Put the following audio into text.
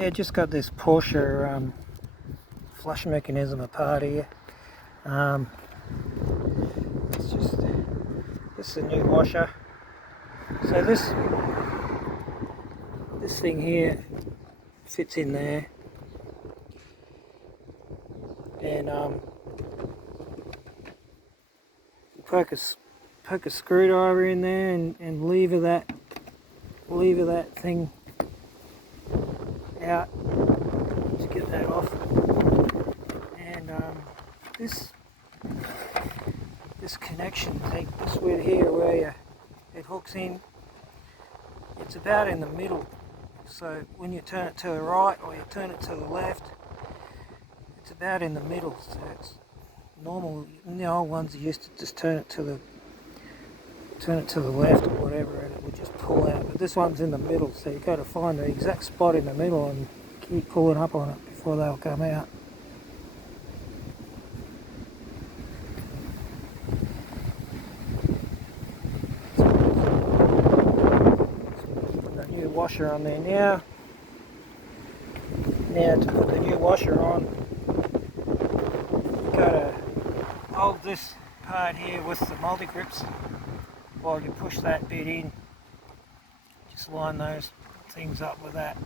Yeah, just got this Porsche flush mechanism apart here. It's just a new washer. So this thing here fits in there, and poke a screwdriver in there and lever that thing out to get that off. And this connection thing, this bit here where it hooks in, it's about in the middle. So when you turn it to the right or you turn it to the left, it's about in the middle. So it's normal. In the old ones, you used to just turn it to the left or whatever, and it would just pull out. But this one's in the middle, so you've got to find the exact spot in the middle and keep pulling up on it before they'll come out. Put the new washer on there now. Now to put the new washer on, you've got to hold this part here with the multi-grips while you push that bit in. Just line those things up with that.